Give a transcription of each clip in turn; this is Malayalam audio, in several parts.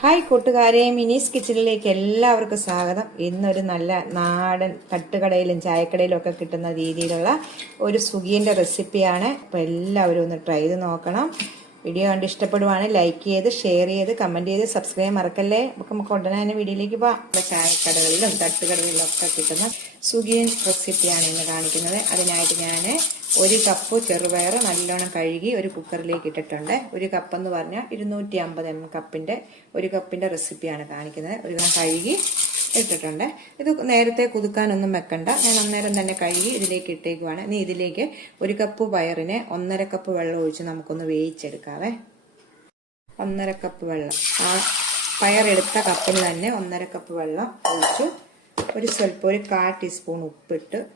ഹായ് കൂട്ടുകാരെ മിനീസ് കിച്ചണിലേക്ക് എല്ലാവർക്കും സ്വാഗതം. ഇന്നൊരു നല്ല നാടൻ തട്ടുകടയിലും ചായക്കടയിലും ഒക്കെ കിട്ടുന്ന രീതിയിലുള്ള ഒരു സുഖീന്റെ റെസിപ്പിയാണ്. അപ്പോൾ എല്ലാവരും ഒന്ന് ട്രൈ ചെയ്ത് നോക്കണം. വീഡിയോ കണ്ട് ഇഷ്ടപ്പെടുവാണെങ്കിൽ ലൈക്ക് ചെയ്ത് ഷെയർ ചെയ്ത് കമന്റ് ചെയ്ത് സബ്സ്ക്രൈബ് മറക്കല്ലേ? നമുക്ക് നമുക്ക് ഉടനെ തന്നെ വീഡിയോയിലേക്ക് പോകാം ചായക്കടകളിലും തട്ടുകടകളിലും ഒക്കെ കിട്ടുന്ന സുഗിയൻ റെസിപ്പിയാണ് ഇന്ന് കാണിക്കുന്നത്. അതിനായിട്ട് ഞാൻ ഒരു കപ്പ് ചെറുപയർ നല്ലോണം കഴുകി ഒരു കുക്കറിലേക്ക് ഇട്ടിട്ടുണ്ട്. ഒരു കപ്പ് എന്ന് പറഞ്ഞാൽ ഇരുന്നൂറ്റി അമ്പത് എം കപ്പിന്റെ ഒരു കപ്പിന്റെ റെസിപ്പിയാണ് കാണിക്കുന്നത്. ഒരു കഴുകി ഇട്ടിട്ടുണ്ട്. ഇത് നേരത്തെ കുതുക്കാനൊന്നും വെക്കണ്ട. ഞാൻ അന്നേരം തന്നെ കഴുകി ഇതിലേക്ക് ഇട്ടേക്കുവാണ്. ഇനി ഇതിലേക്ക് ഒരു കപ്പ് പയറിനെ ഒന്നര കപ്പ് വെള്ളം ഒഴിച്ച് നമുക്കൊന്ന് വേവിച്ചെടുക്കാവേ. ഒന്നര കപ്പ് വെള്ളം. ആ പയറെടുത്ത കപ്പിൽ തന്നെ ഒന്നര കപ്പ് വെള്ളം ഒഴിച്ചു ഒരു സ്വല്പം ഒരു കാ ടീസ്പൂൺ ഉപ്പിട്ട്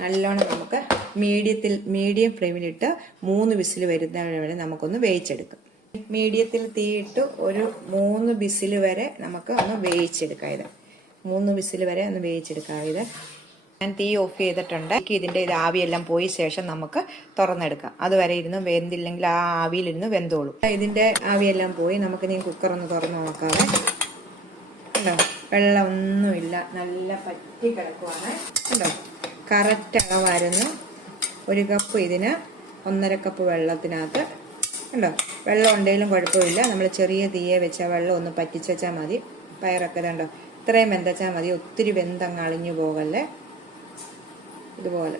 നല്ലോണം നമുക്ക് മീഡിയത്തിൽ മീഡിയം ഫ്ലെയിമിലിട്ട് മൂന്ന് വിസിൽ വരുന്ന വരെ നമുക്കൊന്ന് വേവിച്ചെടുക്കാം. മീഡിയത്തിൽ തീയിട്ട് ഒരു മൂന്ന് വിസിൽ വരെ നമുക്ക് ഒന്ന് വേവിച്ചെടുക്കാം ഇത്. മൂന്ന് വിസിൽ വരെ ഒന്ന് വേവിച്ചെടുക്കാം ഇത്. ഞാൻ തീ ഓഫ് ചെയ്തിട്ടുണ്ട്. ഇതിന്റെ ഇത് ആവിയെല്ലാം പോയി ശേഷം നമുക്ക് തുറന്നെടുക്കാം. അതുവരെ ഇരുന്ന് വെന്തില്ലെങ്കിൽ ആ ആവിയിലിരുന്ന് വെന്തോളും. ഇതിന്റെ ആവിയെല്ലാം പോയി നമുക്ക് നീ കുക്കർ ഒന്ന് തുറന്ന് നോക്കാവേ. കണ്ടോ? വെള്ളം ഒന്നുമില്ല നല്ല പറ്റി കിടക്കുവാണ്. കണ്ടോ? കറക്റ്റ് അളവായിരുന്നു. ഒരു കപ്പ് ഇതിന് ഒന്നര കപ്പ് വെള്ളത്തിനകത്ത്. കണ്ടോ? വെള്ളം ഉണ്ടെങ്കിലും കുഴപ്പമില്ല. നമ്മൾ ചെറിയ തീയെ വെച്ചാൽ വെള്ളം ഒന്ന് പറ്റിച്ച് വെച്ചാൽ മതി. പയറൊക്കെ കണ്ടോ? ഇത്രയും വെന്തച്ചാൽ മതി. ഒത്തിരി വെന്തങ്ങ് അളിഞ്ഞു പോകല്ലേ? ഇതുപോലെ.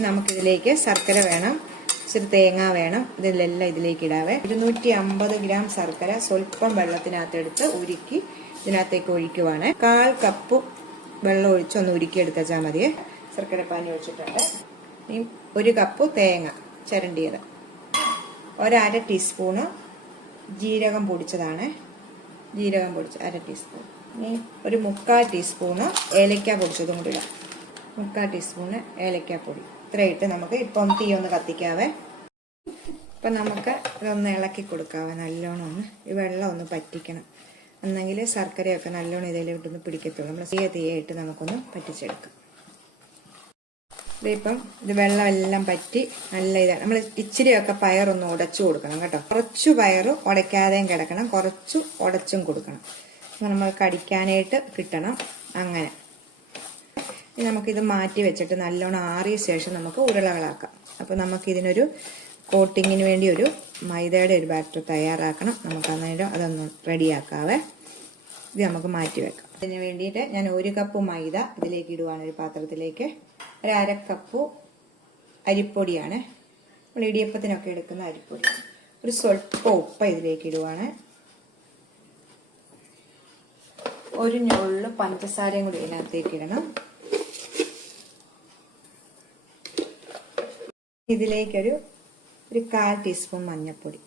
നമുക്കിതിലേക്ക് ശർക്കര വേണം. ഇച്ചിരി തേങ്ങ വേണം. ഇതിലെല്ലാം ഇതിലേക്ക് ഇടാവേ. ഇരുന്നൂറ്റി അമ്പത് ഗ്രാം ശർക്കര സ്വല്പം വെള്ളത്തിനകത്തെടുത്ത് ഉരുക്കി ഇതിനകത്തേക്ക് ഒഴിക്കുവാണ്. കാൽ കപ്പ് വെള്ളം ഒഴിച്ച് ഒന്ന് ഉരുക്കി എടുത്താൽ മതിയേ. ശർക്കര പാനി ഒഴിച്ചിട്ടുണ്ട്. ഇനി ഒരു കപ്പ് തേങ്ങ ചരണ്ടിയത്. ഒരര ടീസ്പൂണ് ജീരകം പൊടിച്ചതാണ്. ജീരകം പൊടിച്ച് അര ടീസ്പൂൺ. ഇനി ഒരു മുക്കാൽ ടീസ്പൂണ് ഏലക്ക പൊടിച്ചതും കൂടി ഇടാം. മുക്കാൽ ടീസ്പൂണ് ഏലക്കാപ്പൊടി ഇത്രയിട്ട് നമുക്ക് ഇപ്പം തീ ഒന്ന് കത്തിക്കാവേ. അപ്പം നമുക്ക് ഇതൊന്ന് ഇളക്കി കൊടുക്കാവേ നല്ലോണം ഒന്ന് ഈ വെള്ളം ഒന്ന് പറ്റിക്കണം. എന്നെങ്കിൽ ശർക്കരയൊക്കെ നല്ലോണം ഇതിലോട്ടൊന്ന് പിടിക്കത്തുള്ളൂ. നമ്മൾ തീയ തീയായിട്ട് നമുക്കൊന്ന് പറ്റിച്ചെടുക്കാം. ഇതിപ്പം ഇത് വെള്ളം എല്ലാം പറ്റി നല്ല ഇതാണ് നമ്മൾ ഇച്ചിരിയൊക്കെ പയറൊന്ന് ഉടച്ചു കൊടുക്കണം കേട്ടോ. കുറച്ചു പയർ ഉടയ്ക്കാതെയും കിടക്കണം. കുറച്ചു ഉടച്ചും കൊടുക്കണം. നമ്മൾ കടിക്കാനായിട്ട് കിട്ടണം. അങ്ങനെ. ഇനി നമുക്കിത് മാറ്റി വെച്ചിട്ട് നല്ലോണം ആറിയ ശേഷം നമുക്ക് ഉരുളകളാക്കാം. അപ്പോൾ നമുക്കിതിനൊരു കോട്ടിങ്ങിന് വേണ്ടി ഒരു മൈദയുടെ ഒരു ബാറ്റർ തയ്യാറാക്കണം. നമുക്ക് അന്നേരം അതൊന്ന് റെഡിയാക്കാവേ. ഇത് നമുക്ക് മാറ്റി വെക്കാം. അതിന് വേണ്ടിയിട്ട് ഞാൻ ഒരു കപ്പ് മൈദ ഇതിലേക്ക് ഇടുവാണ് ഒരു പാത്രത്തിലേക്ക്. ഒരു അര കപ്പ് അരിപ്പൊടിയാണ്. നമ്മൾ ഇടിയപ്പത്തിനൊക്കെ എടുക്കുന്ന അരിപ്പൊടി ഒരു സ്വൽപ്പ ഉപ്പ ഇതിലേക്ക് ഇടുവാണ്. ഒരു ഞൊള്ളു പഞ്ചസാരയും കൂടി ഇതിനകത്തേക്ക് ഇടണം. ഇതിലേക്കൊരു ഒരു കാൽ ടീസ്പൂൺ മഞ്ഞൾപ്പൊടി.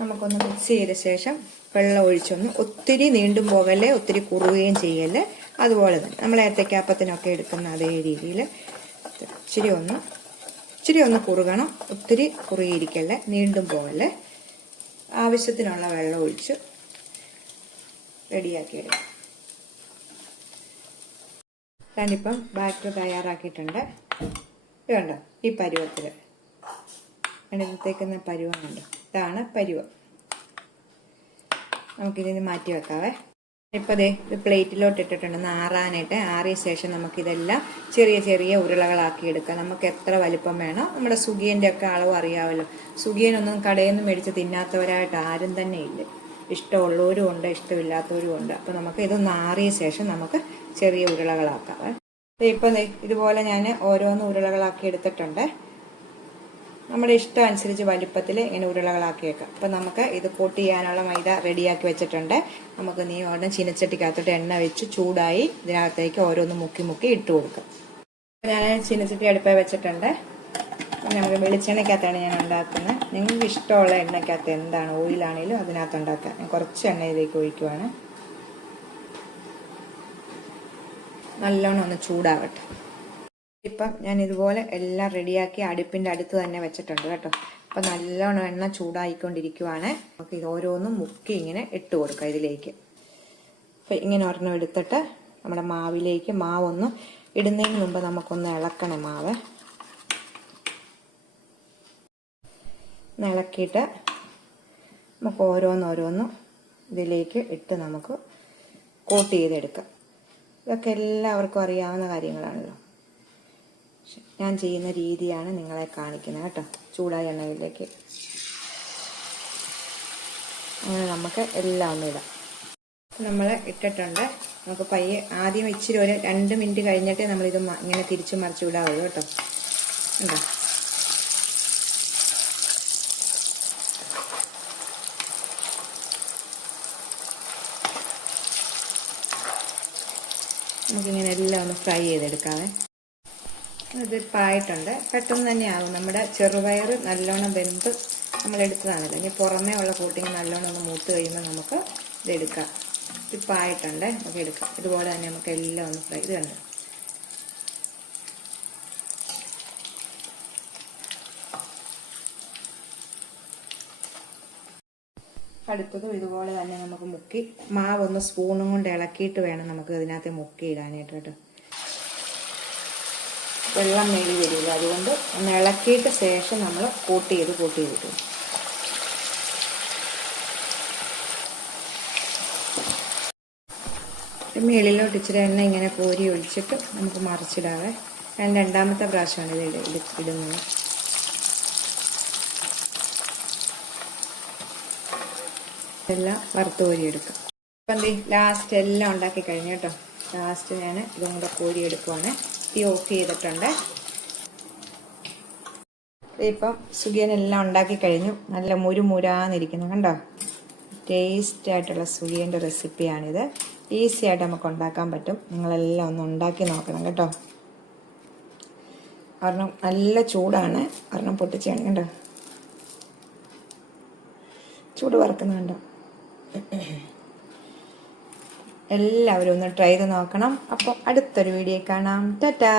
നമുക്കൊന്ന് മിക്സ് ചെയ്ത ശേഷം വെള്ളം ഒഴിച്ചൊന്ന് ഒത്തിരി നീണ്ടും പോകല്ലേ ഒത്തിരി കുറുകയും ചെയ്യല്ലേ അതുപോലെ തന്നെ. നമ്മൾ ഏത്തക്കാപ്പത്തിനൊക്കെ എടുക്കുന്ന അതേ രീതിയിൽ ഇച്ചിരി ഒന്ന് ഇച്ചിരി ഒന്ന് കുറുകണം ഒത്തിരി കുറുകിയിരിക്കല്ലേ നീണ്ടും പോകല്ലേ. ആവശ്യത്തിനുള്ള വെള്ളം ഒഴിച്ച് റെഡിയാക്കി എടുക്കാം. ഞാനിപ്പം ബാറ്റർ തയ്യാറാക്കിയിട്ടുണ്ട്. ഇത് കണ്ടോ? ഈ പരുവത്തിൽ എണ്ണത്തേക്കുന്ന പരുവം ഇതാണ് പരുവം. നമുക്കിതിന് മാറ്റി വെക്കാവേ. ഇപ്പോൾ ദേ ഇത് പ്ലേറ്റിലോട്ട് ഇട്ടിട്ടുണ്ട് നാറാനായിട്ട്. ആറിയ ശേഷം നമുക്കിതെല്ലാം ചെറിയ ചെറിയ ഉരുളകളാക്കി എടുക്കാം. നമുക്ക് എത്ര വലിപ്പം വേണം. നമ്മുടെ സുഗിയന്റെ ഒക്കെ അളവ് അറിയാമല്ലോ സുഗിയനൊന്നും കടയിൽ നിന്ന് മേടിച്ച് തിന്നാത്തവരായിട്ട് ആരും തന്നെ ഇല്ല. ഇഷ്ടമുള്ളവരും ഉണ്ട് ഇഷ്ടമില്ലാത്തവരും ഉണ്ട്. അപ്പോൾ നമുക്ക് ഇതൊന്ന് ആറിയ ശേഷം നമുക്ക് ചെറിയ ഉരുളകളാക്കാം. ഇപ്പം ഇതുപോലെ ഞാൻ ഓരോന്ന് ഉരുളകളാക്കി എടുത്തിട്ടുണ്ട്. നമ്മുടെ ഇഷ്ടം അനുസരിച്ച് വലിപ്പത്തിൽ ഇങ്ങനെ ഉരുളകളാക്കി വെക്കാം. അപ്പം നമുക്ക് ഇത് കോട്ട് ചെയ്യാനുള്ള മൈദ റെഡിയാക്കി വെച്ചിട്ടുണ്ട്. നമുക്ക് നീ ഉടനെ ചീനച്ചട്ടിക്കകത്തോട്ട് എണ്ണ വെച്ച് ചൂടായി ഇതിനകത്തേക്ക് ഓരോന്ന് മുക്കി മുക്കി ഇട്ട് കൊടുക്കാം. ഞാൻ ചീനച്ചട്ടി അടുപ്പേ വെച്ചിട്ടുണ്ട്. നമുക്ക് വെളിച്ചെണ്ണയ്ക്കകത്താണ് ഞാൻ ഉണ്ടാക്കുന്നത്. നിങ്ങൾക്ക് ഇഷ്ടമുള്ള എണ്ണയ്ക്കകത്ത് എന്താണ് ഓയിലാണെങ്കിലും അതിനകത്ത് ഉണ്ടാക്കാം. ഞാൻ കുറച്ച് എണ്ണ ഇതിലേക്ക് ഒഴിക്കുവാണ്. നല്ലോണം ഒന്ന് ചൂടാവട്ടെ. ഇപ്പം ഞാൻ ഇതുപോലെ എല്ലാം റെഡിയാക്കി അടുപ്പിന്റെ അടുത്ത് തന്നെ വെച്ചിട്ടുണ്ട് കേട്ടോ. അപ്പം നല്ലോണം എണ്ണ ചൂടായിക്കൊണ്ടിരിക്കുവാണ്. നമുക്ക് ഇത് ഓരോന്നും മുക്കി ഇങ്ങനെ ഇട്ട് കൊടുക്കുക ഇതിലേക്ക്. അപ്പം ഇങ്ങനെ ഒരെണ്ണം എടുത്തിട്ട് നമ്മുടെ മാവിലേക്ക് മാവൊന്ന് ഇടുന്നതിന് മുമ്പ് നമുക്കൊന്ന് ഇളക്കണം മാവ്. ഇളക്കിയിട്ട് നമുക്ക് ഓരോന്നോരോന്നും ഇതിലേക്ക് ഇട്ട് നമുക്ക് കോട്ട് ചെയ്തെടുക്കാം. ഇതൊക്കെ എല്ലാവർക്കും അറിയാവുന്ന കാര്യങ്ങളാണല്ലോ. ഞാൻ ചെയ്യുന്ന രീതിയാണ് നിങ്ങളെ കാണിക്കുന്നത് കേട്ടോ. ചൂടായ എണ്ണയിലേക്ക്. അങ്ങനെ നമുക്ക് എല്ലാം ഒന്ന് ഇടാം. നമ്മൾ ഇട്ടിട്ടുണ്ട്. നമുക്ക് പയ്യെ ആദ്യം ഇച്ചിരി ഒരു രണ്ട് മിനിറ്റ് കഴിഞ്ഞിട്ടേ നമ്മളിത് ഇങ്ങനെ തിരിച്ച് മറിച്ച് വിടാവുള്ളൂ കേട്ടോ. നമുക്കിങ്ങനെ എല്ലാം ഒന്ന് ഫ്രൈ ചെയ്തെടുക്കാവേ. ഇത് പായിട്ടുണ്ട്. പെട്ടെന്ന് തന്നെ ആവും. നമ്മുടെ ചെറുപയർ നല്ലോണം വെന്ത് നമ്മൾ എടുത്തതാണല്ലോ. ഇനി പുറമേ ഉള്ള കൂട്ടിങ് നല്ലോണം ഒന്ന് മൂത്ത് കഴിയുമ്പോൾ നമുക്ക് ഇതെടുക്കാം. ഇത് ആയിട്ടുണ്ട് നമുക്ക് എടുക്കാം. ഇതുപോലെ തന്നെ നമുക്ക് എല്ലാം ഒന്ന് ഫ്രൈ ഇത് കണ്ടു? അടുത്തതും ഇതുപോലെ തന്നെ നമുക്ക് മുക്കി മാവ് ഒന്ന് സ്പൂണും കൊണ്ട് ഇളക്കിയിട്ട് വേണം നമുക്ക് ഇതിനകത്ത് മുക്കി ഇടാനായിട്ട് കേട്ടോ. വെള്ളം മേടി വരില്ല. അതുകൊണ്ട് ഒന്ന് ഇളക്കിയിട്ട് ശേഷം നമ്മൾ കൂട്ടി ചെയ്ത് കൂട്ടി കിട്ടും മേളിലോട്ട് ഇച്ചിരി എണ്ണ ഇങ്ങനെ കോരി ഒഴിച്ചിട്ട് നമുക്ക് മറിച്ചിടാവേ. ഞാൻ രണ്ടാമത്തെ പ്രാവശ്യമാണ് ഇത് ഇടുന്നത്. എല്ലാം വറുത്ത് കോരി എടുക്കാം അപ്പം എന്ത് ലാസ്റ്റ് എല്ലാം ഉണ്ടാക്കി കഴിഞ്ഞു കേട്ടോ. ലാസ്റ്റ് ഞാൻ ഇതും കൂടെ കോരി എടുക്കുവാണ് തീ ഓഫ് ചെയ്തിട്ടുണ്ട്. ഇപ്പം സുഖിയനെല്ലാം ഉണ്ടാക്കി കഴിഞ്ഞു. നല്ല മുരുമുരാന്നിരിക്കുന്നു കണ്ടോ? ടേസ്റ്റ് ആയിട്ടുള്ള സുഖിയന്റെ റെസിപ്പിയാണിത്. ഈസി ആയിട്ട് നമുക്ക് ഉണ്ടാക്കാൻ പറ്റും. നിങ്ങളെല്ലാം ഒന്ന് ഉണ്ടാക്കി നോക്കണം കേട്ടോ. കാരണം നല്ല ചൂടാണ്. കാരണം പൊട്ടിച്ചാണ് കണ്ടോ? ചൂട് വറക്കുന്നുണ്ടോ എല്ലാവരും ഒന്ന് ട്രൈ ചെയ്ത് നോക്കണം. അപ്പോൾ അടുത്തൊരു വീഡിയോ കാണാം. ടാറ്റാ